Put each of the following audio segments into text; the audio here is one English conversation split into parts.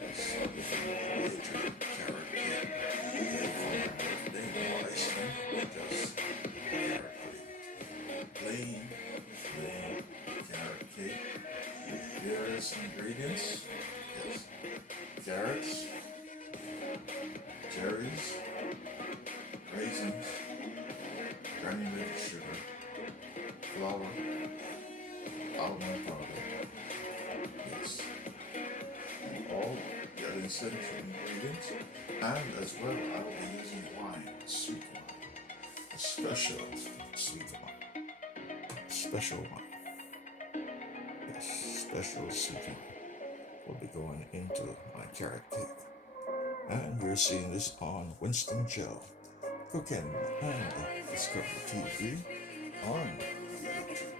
Yes, carrot cake. Today for my birthday, no ice cream, just carrot cake. Plain carrot cake. Here are some ingredients. Yes, carrots, cherries, raisins, granulated sugar, flour, almond powder. Yes, and all the other essential ingredients. And as well, I will be using wine, sweet wine, a special sweet wine, special wine. Yes, special sweet wine will be going into my carrot cake. And you're seeing this on Winston GeL, cooking and Discovery TV on YouTube.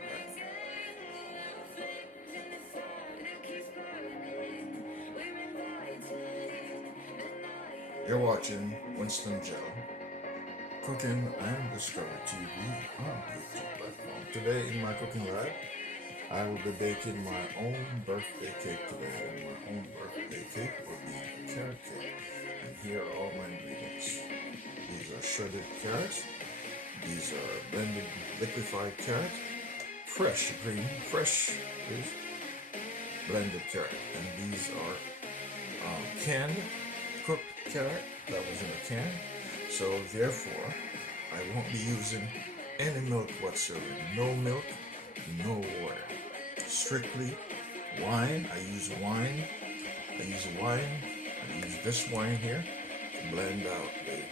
You're watching Winston GeL, cooking and Discovery TV on YouTube platform. Today in my cooking lab, I will be baking my own birthday cake today, and my own birthday cake will be a carrot cake. And here are all my ingredients. These are shredded carrots. These are blended liquefied carrot, fresh is blended carrot, and these are canned cooked carrot that was in a can. So therefore, I won't be using any milk whatsoever. No milk, no water. Strictly wine. I use wine. I use this wine here to blend out the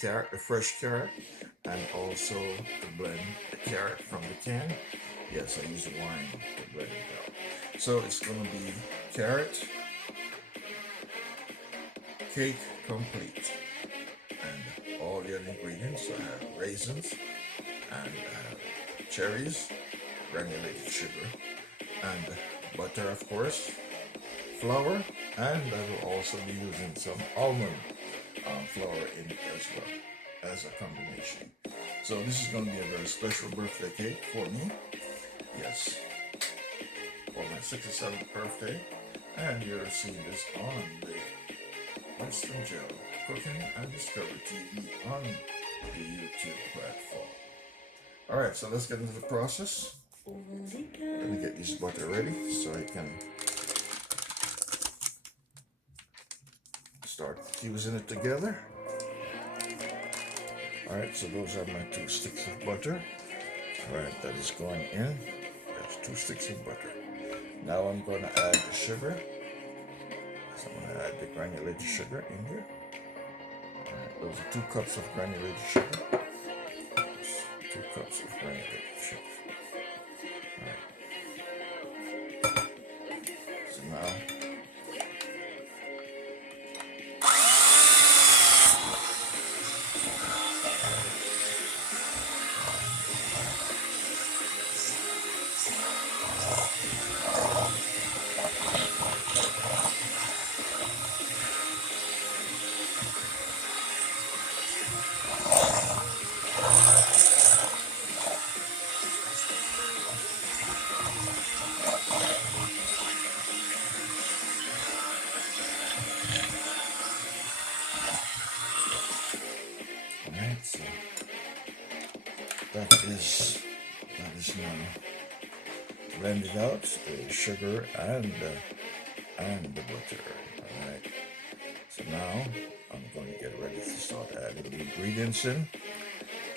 carrot, the fresh carrot, and also to blend the carrot from the can. Yes, I use wine to blend it out. So it's going to be carrot cake complete. And all the other ingredients, I have raisins, and I have cherries, granulated sugar, and butter, of course, flour, and I will also be using some almond flour in it as well as a combination. So this is going to be a very special birthday cake for me. Yes, for my 67th birthday, and you're seeing this on the Winston GeL Cooking and Discovery TV on the YouTube platform. Alright, so let's get into the process. Let me get this butter ready so I can start fusing it together. Alright, so those are my 2 sticks of butter. Alright, that is going in. That's 2 sticks of butter. Now I'm going to add the sugar. So I'm going to add the granulated sugar in here. Alright, those are 2 cups of granulated sugar. 2 cups of granulated sugar. Alright. So now alright, so that is now blended out, the sugar and the butter. Alright. So now I'm going to get ready to start adding the ingredients in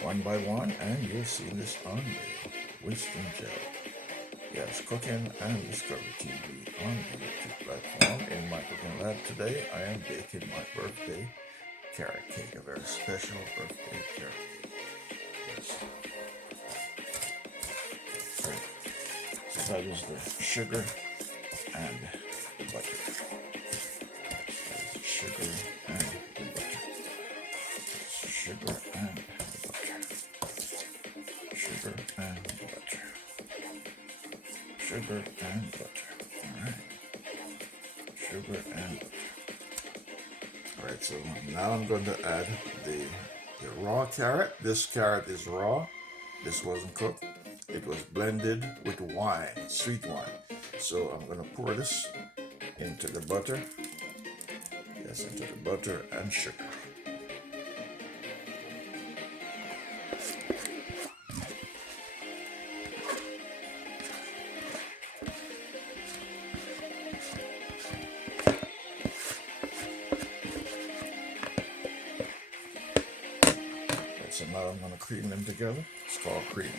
one by one, and you'll see this on the Winston GeL. Yes, cooking and Discovery TV on the YouTube platform. In my cooking lab today, I am baking my birthday carrot cake, a very special birthday carrot cake. Yes. So that is the sugar and the butter. That is the sugar and the butter. Sugar and the butter. Sugar and the butter. Sugar and butter. Alright. Sugar and butter. Alright, so now I'm going to add the raw carrot. This carrot is raw. This wasn't cooked. It was blended with wine, sweet wine. So I'm going to pour this into the butter. this into the butter and sugar. So now I'm going to cream them together. It's called cream.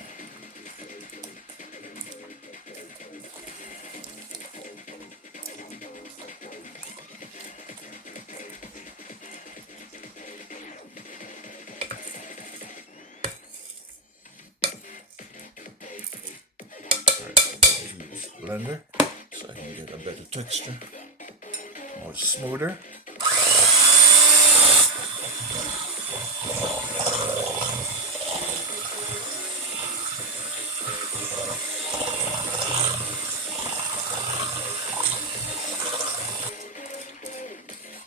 Alright, so I'm going to use a blender so I can get a better texture, more smoother.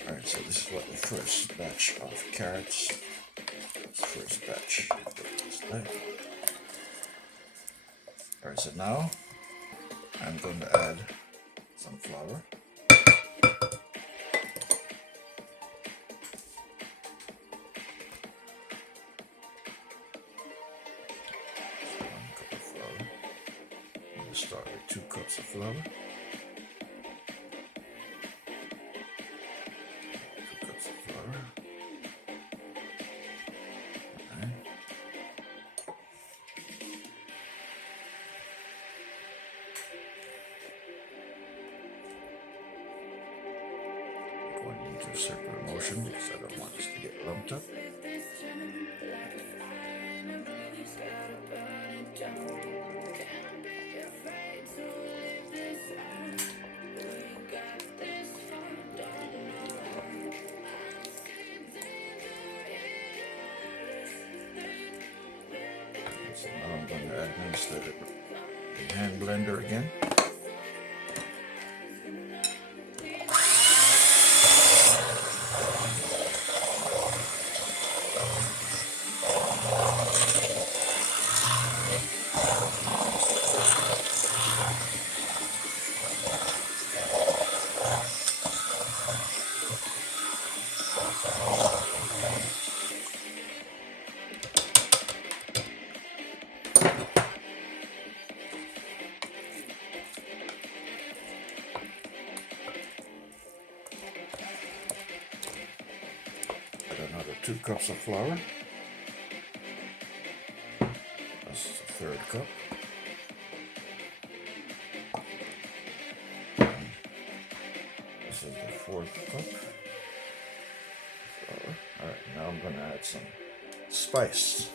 Alright, so this is what the first batch of carrots. First batch. Alright, so now I'm going to add some flour. 1 cup of flour. I'm going to start with 2 cups of flour. 2 cups of flour. Okay. Going into a circular motion because I don't want this to get lumped up. So now I'm going to administer the hand blender again. Another 2 cups of flour. This is the 3rd cup. And this is the 4th cup. Flour. Alright, now I'm going to add some spice.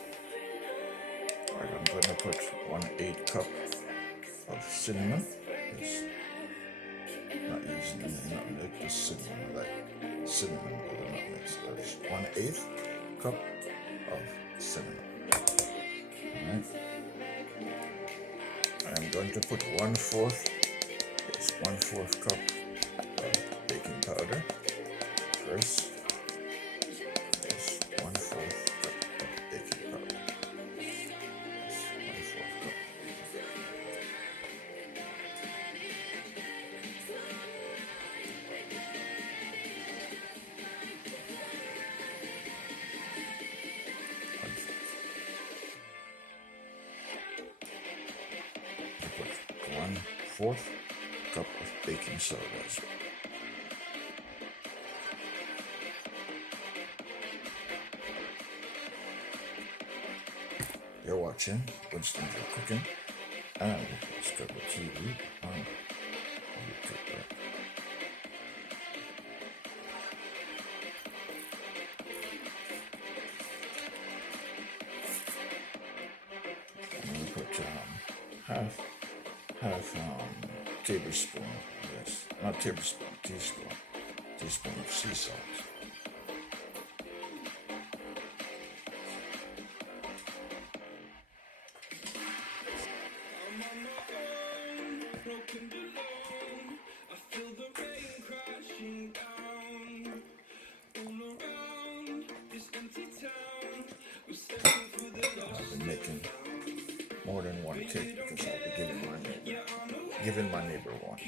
Alright, I'm going to put 1/8 cup of cinnamon. Not using any nutmeg, just cinnamon. I like cinnamon with the nutmeg. So that's 1/8 cup of cinnamon. Alright. I'm going to put 1/4 cup of baking powder first. Yes, 1/4 cup of baking powder. Yes, 1/4 cup. Put 1/4 cup of baking soda as well. You're watching Winston GeL Cooking and Moscato TV on YouTube. I'm going to put half tablespoon, yes, not tablespoon, teaspoon of sea salt. I've been making more than 1 cake because I'll be giving my neighbor one.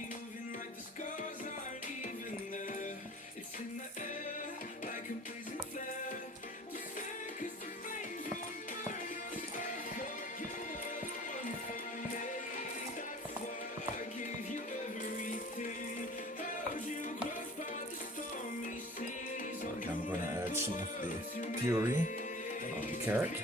the puree of the carrot.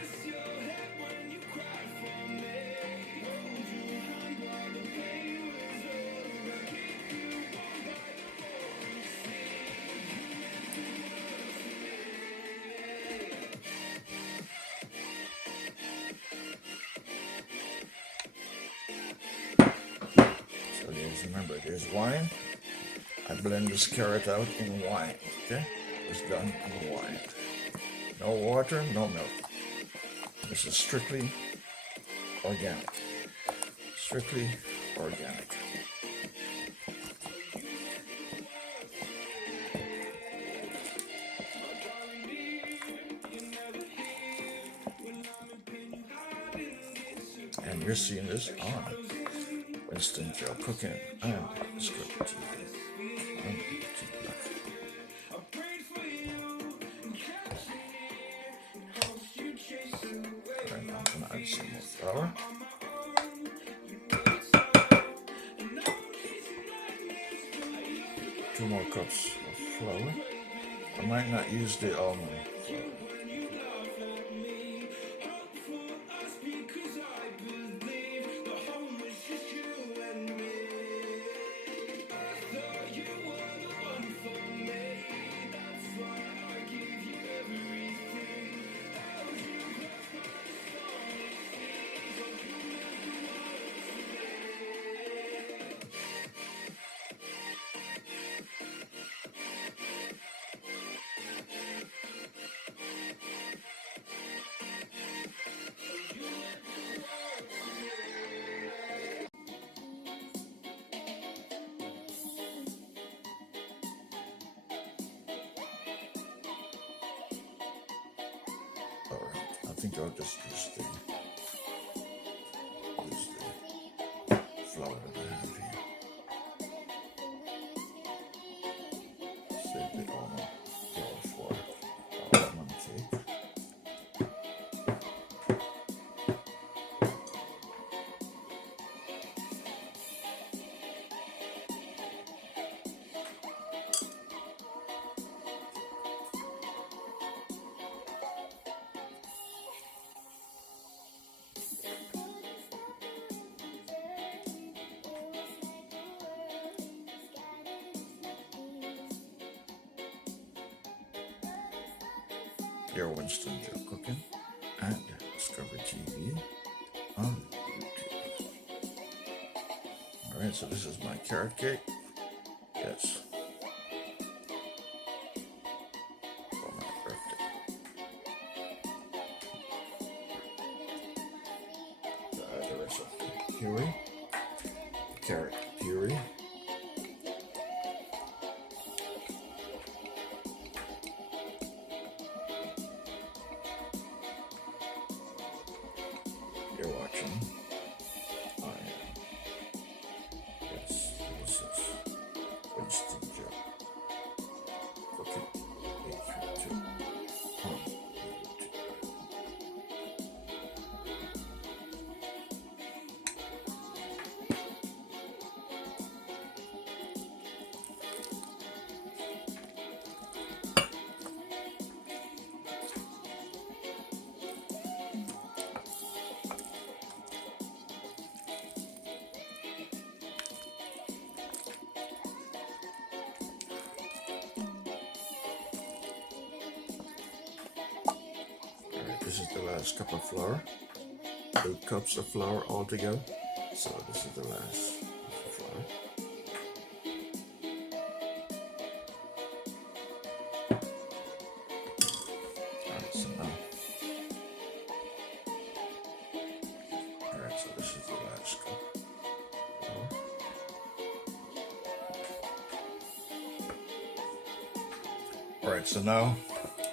So remember, there's wine. I blend this carrot out in wine, okay? It's done in wine. No water, no milk. This is strictly organic. Strictly organic. And you're seeing this on Winston GeL Cooking and Moscato TV. Alright, now I'm gonna add some more flour. Two more cups of flour. I might not use the almond flour. Alright, I think I'll just use the flour that I have here. Save the almond flour for our almond cake. Your Winston GeL Cooking and Discovery TV on YouTube. Alright, so this is my carrot cake. Yes. For my birthday. So I add the rest of the puree. Carrot puree. You're watching. I am. Yes, this is Winston GeL Cooking 832 on YouTube. This is the last cup of flour. 8 cups of flour altogether. So this is the last cup of flour. Alright, so now. Alright, so this is the last cup of flour. Alright, so now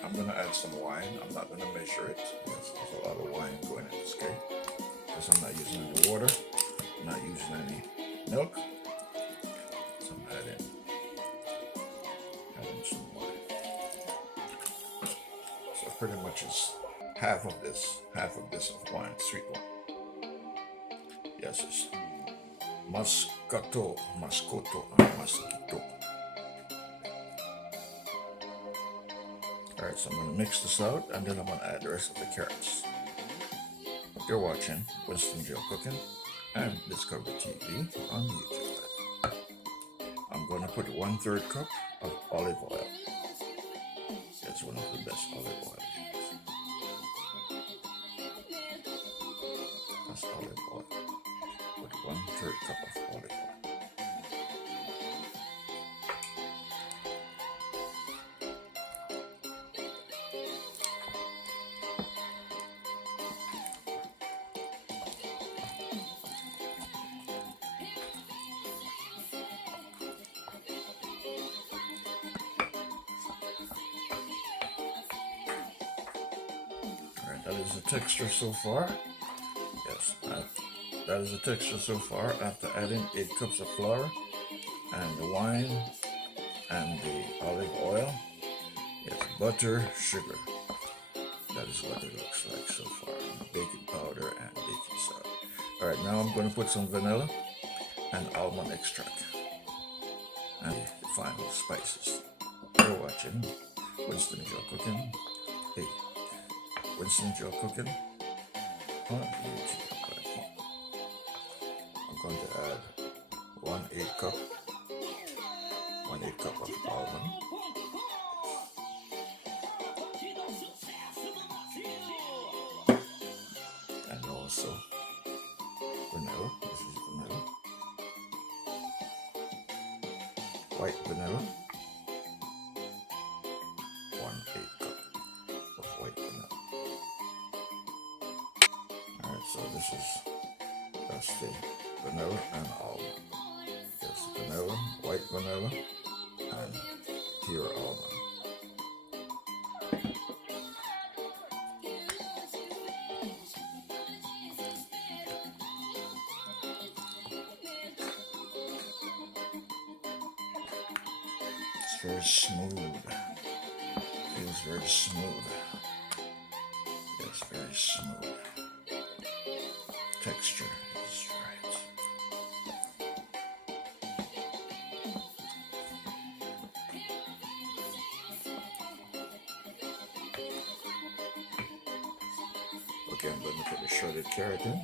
I'm going to add some wine. I'm not going to measure it. Yes, there's a lot of wine going in this cake. Because I'm not using any water. I'm not using any milk. So I'm adding some wine. So pretty much it's half of this of wine, sweet wine. Yes, it's Moscato, and Mosquito. Alright, so I'm going to mix this out and then I'm going to add the rest of the carrots. You're watching Winston GeL Cooking and Discovery TV on YouTube. I'm going to put 1/3 cup of olive oil. It's one of the best olive oil. That's olive oil. Put 1/3 cup of olive oil. That is the texture so far. Yes, that is the texture so far after adding 8 cups of flour and the wine and the olive oil. Yes, butter, sugar. That is what it looks like so far. And baking powder and baking soda. Alright, now I'm going to put some vanilla and almond extract and the final spices. You're watching Winston GeL Cooking. Hey. Winston GeL Cooking on YouTube platform. I'm going to add 1/8 cup of almond. And also vanilla. This is vanilla. White vanilla. 1/8 cup of white vanilla. So that's the vanilla and almond. Yes, vanilla, white vanilla, and pure almond. It's very smooth. Feels very smooth. Yes, very smooth. Texture is right. Okay, I'm going to put a shredded carrot in.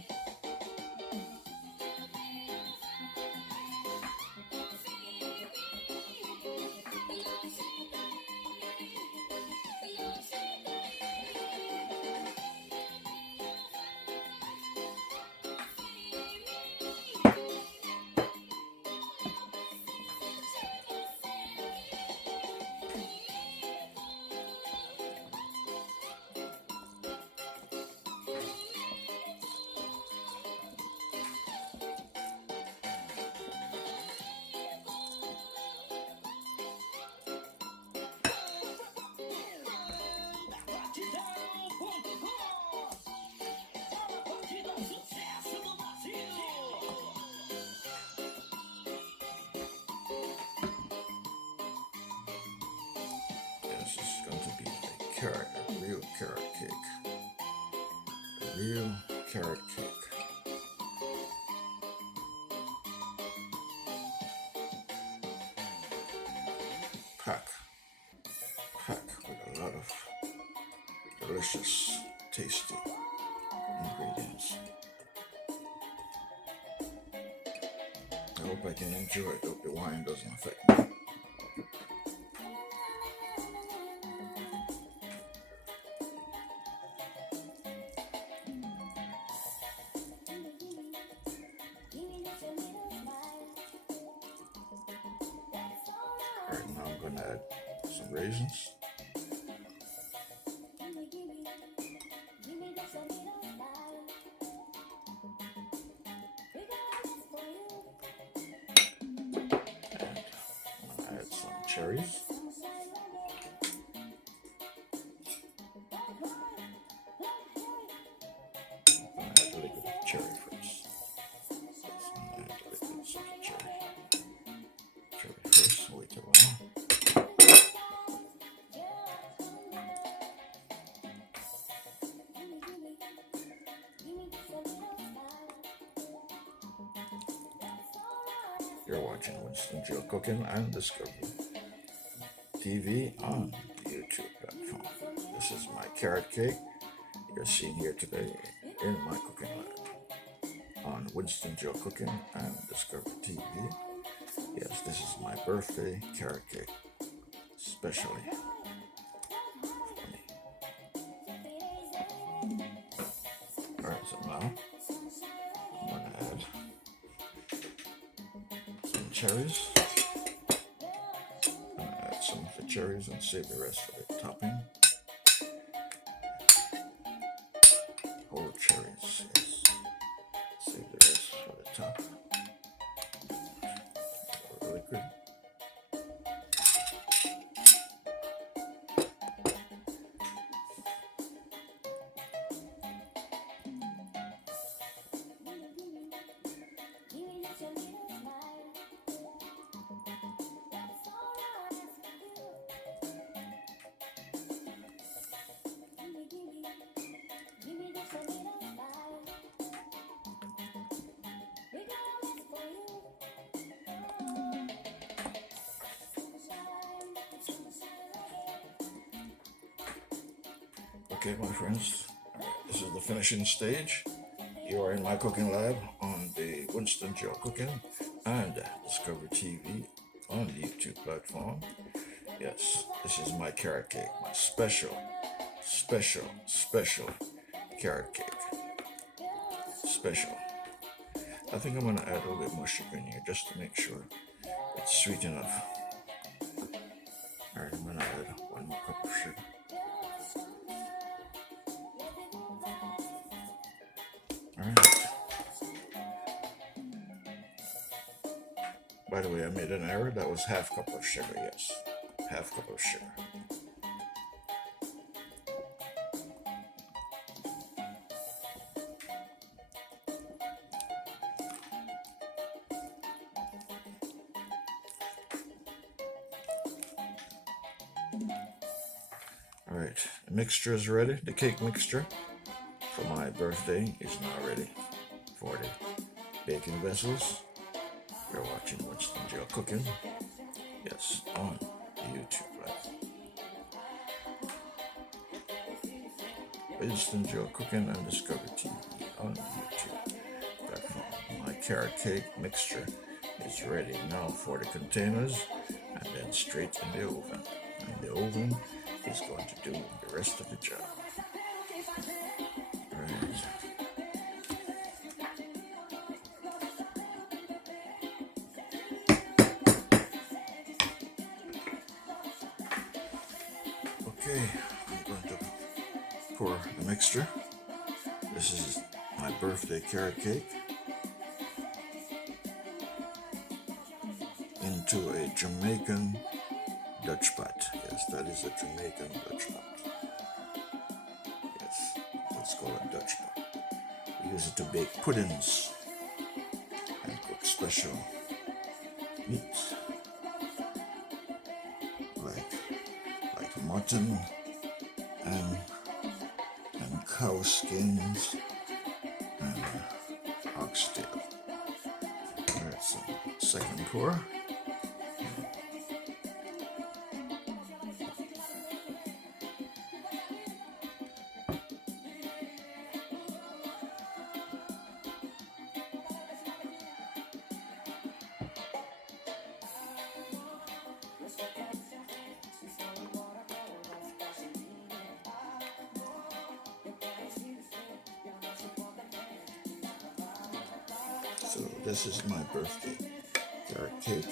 This is going to be a real carrot cake. A real carrot cake. Pack with a lot of delicious, tasty ingredients. I hope I can enjoy it. Hope the wine doesn't affect me. Alright, now I'm going to add some raisins. And add some cherries. I'm going to add a little bit of cherry first. Cherry first, wait a while. You're watching Winston GeL Cooking and Discovery TV on YouTube platform. This is my carrot cake you're seeing here today in my cooking lab on Winston GeL Cooking and Discovery TV. Yes, this is my birthday carrot cake, especially for me. Alright, so now I'm gonna add some cherries. I'm gonna add some of the cherries and save the rest for the topping. Whole cherries, yes. Save the rest for the top. The liquid. Okay, my friends, this is the finishing stage. You are in my cooking lab on the Winston GeL Cooking and Discovery TV on the YouTube platform. Yes, this is my carrot cake, my special carrot cake. Special. I think I'm gonna add a little bit more sugar in here just to make sure it's sweet enough. Alright, I'm gonna add 1 more cup of sugar. Alright. By the way, I made an error. That was half cup of sugar, yes. Half cup of sugar. Alright, the mixture is ready. The cake mixture for my birthday is now ready for the baking vessels. You're watching Winston GeL Cooking, yes, on the YouTube platform. Winston GeL Cooking and Discovery TV on the YouTube platform. My carrot cake mixture is ready now for the containers and then straight in the oven. And the oven is going to do the rest of the job. Right. Okay, I'm going to pour the mixture. This is my birthday carrot cake into a Jamaican Dutch pot. Yes, that is a Jamaican Dutch pot. Yes, let's call it Dutch pot. We use it to bake puddings and cook special meats like mutton and cow skins and oxtail. Alright, so second pour. So this is my birthday carrot cake.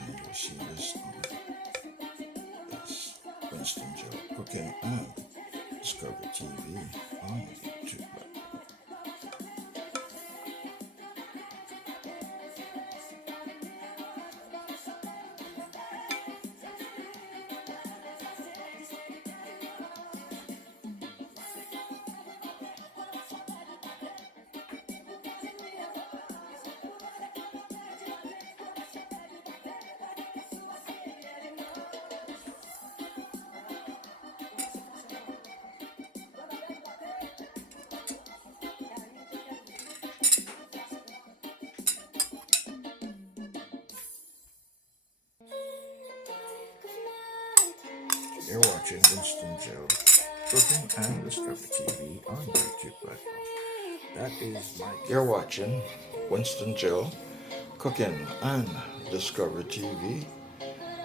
And you'll see this on this Winston GeL Cooking and Discovery TV on YouTube. watching Winston GeL Cooking and Discovery TV on my YouTube platform. That is my. You're watching Winston GeL Cooking and Discovery TV.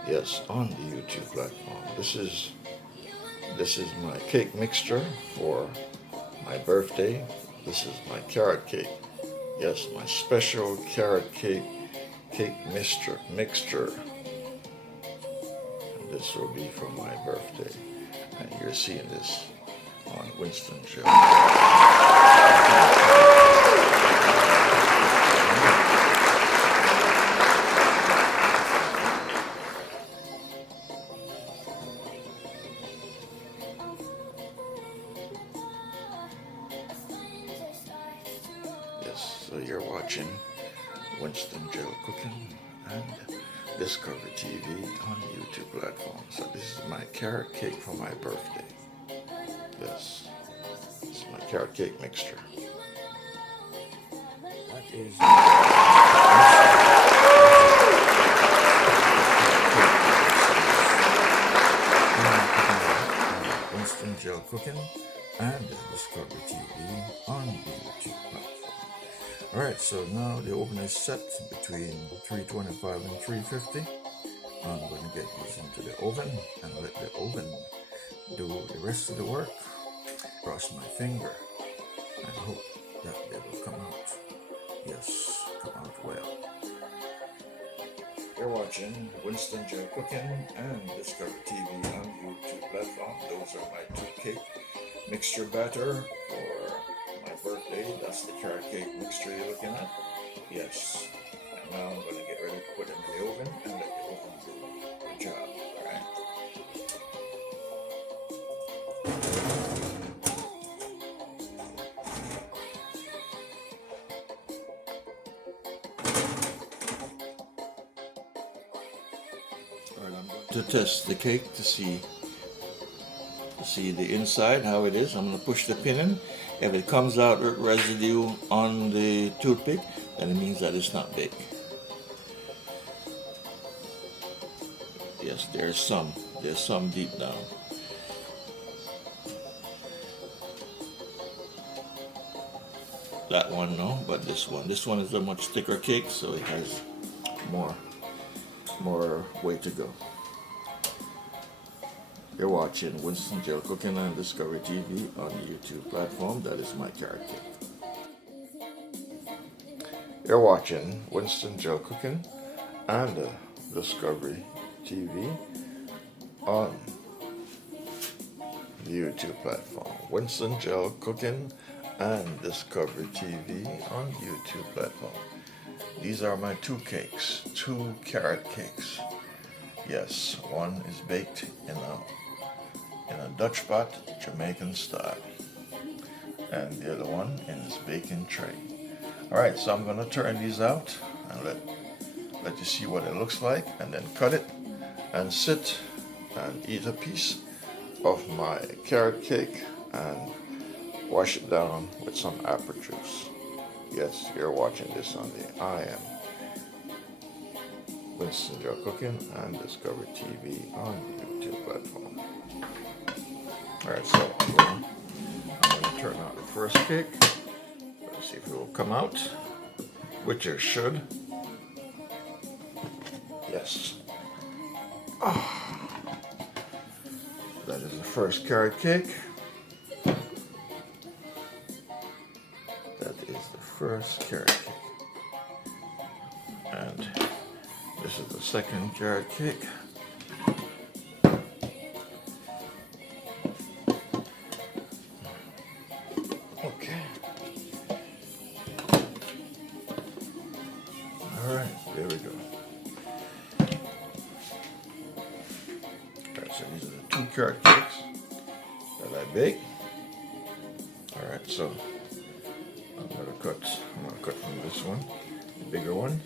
Yes, on the YouTube platform. This is my cake mixture for my birthday. This is my carrot cake. Yes, my special carrot cake mixture. And this will be for my birthday. And you're seeing this on Winston GeL. Yes, so you're watching Winston GeL Cooking and Discovery TV on YouTube platform. So this is my carrot cake for my birthday. Yes, it's my carrot cake mixture. That is Winston GeL Cooking and Discovery TV on the YouTube platform. Alright, so now the oven is set between 325 and 350. I'm going to get these into the oven and let the oven do the rest of the work. Cross my finger and hope that they will come out. Yes, come out well. You're watching Winston GeL Cooking and Discovery TV on the YouTube platform. Those are my two cake mixture batter for my birthday. That's the carrot cake mixture you're looking at. Yes. And now I'm going to get ready to put them in the oven and let the oven do the job. Alright. Alright, I'm going to test the cake to see the inside, how it is. I'm going to push the pin in. If it comes out with residue on the toothpick, then it means that it's not baked. Yes, there's some deep down. That one no, but this one is a much thicker cake, so it has more way to go. You're watching Winston GeL Cooking and Discovery TV on the YouTube platform. That is my carrot cake. You're watching Winston GeL Cooking and Discovery TV on the YouTube platform. Winston GeL Cooking and Discovery TV on YouTube platform. These are my two cakes, two carrot cakes. Yes, one is baked in a Dutch pot, Jamaican style, and the other one in this baking tray. Alright, so I'm going to turn these out and let you see what it looks like, and then cut it and sit and eat a piece of my carrot cake and wash it down with some apple juice. Yes, you're watching this on the I am Winston GeL Cooking and Discovery TV on the YouTube platform. Alright, so I'm going to turn out the first cake. Let's see if it will come out, which it should. Yes. Oh. That is the first carrot cake. That is the first carrot cake. And this is the second carrot cake. Okay. Alright, there we go. Alright, so these are the two carrot cakes that I baked. Alright, so I'm gonna cut from this one, the bigger one.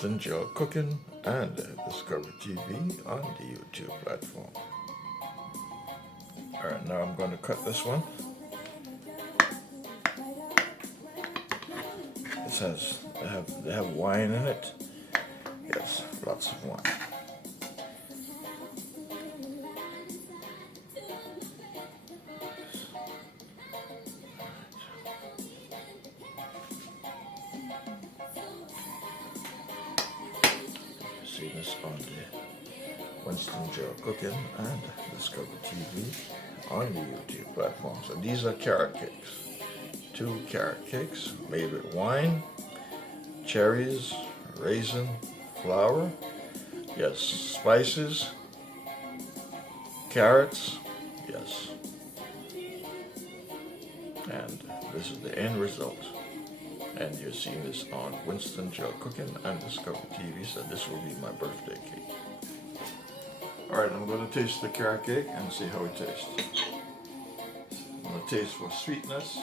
Winston GeL Cooking and Discover TV on the YouTube platform. Alright, now I'm going to cut this one. This has, they have wine in it. Yes, lots of wine. See this on the Winston GeL Cooking and Discover TV on the YouTube platform. So these are carrot cakes. 2 carrot cakes made with wine, cherries, raisin, flour, yes, spices, carrots, yes. And this is the end result. And you're seeing this on Winston GeL Cooking and Discover TV, so this will be my birthday cake. Alright, I'm going to taste the carrot cake and see how it tastes. I'm going to taste for sweetness.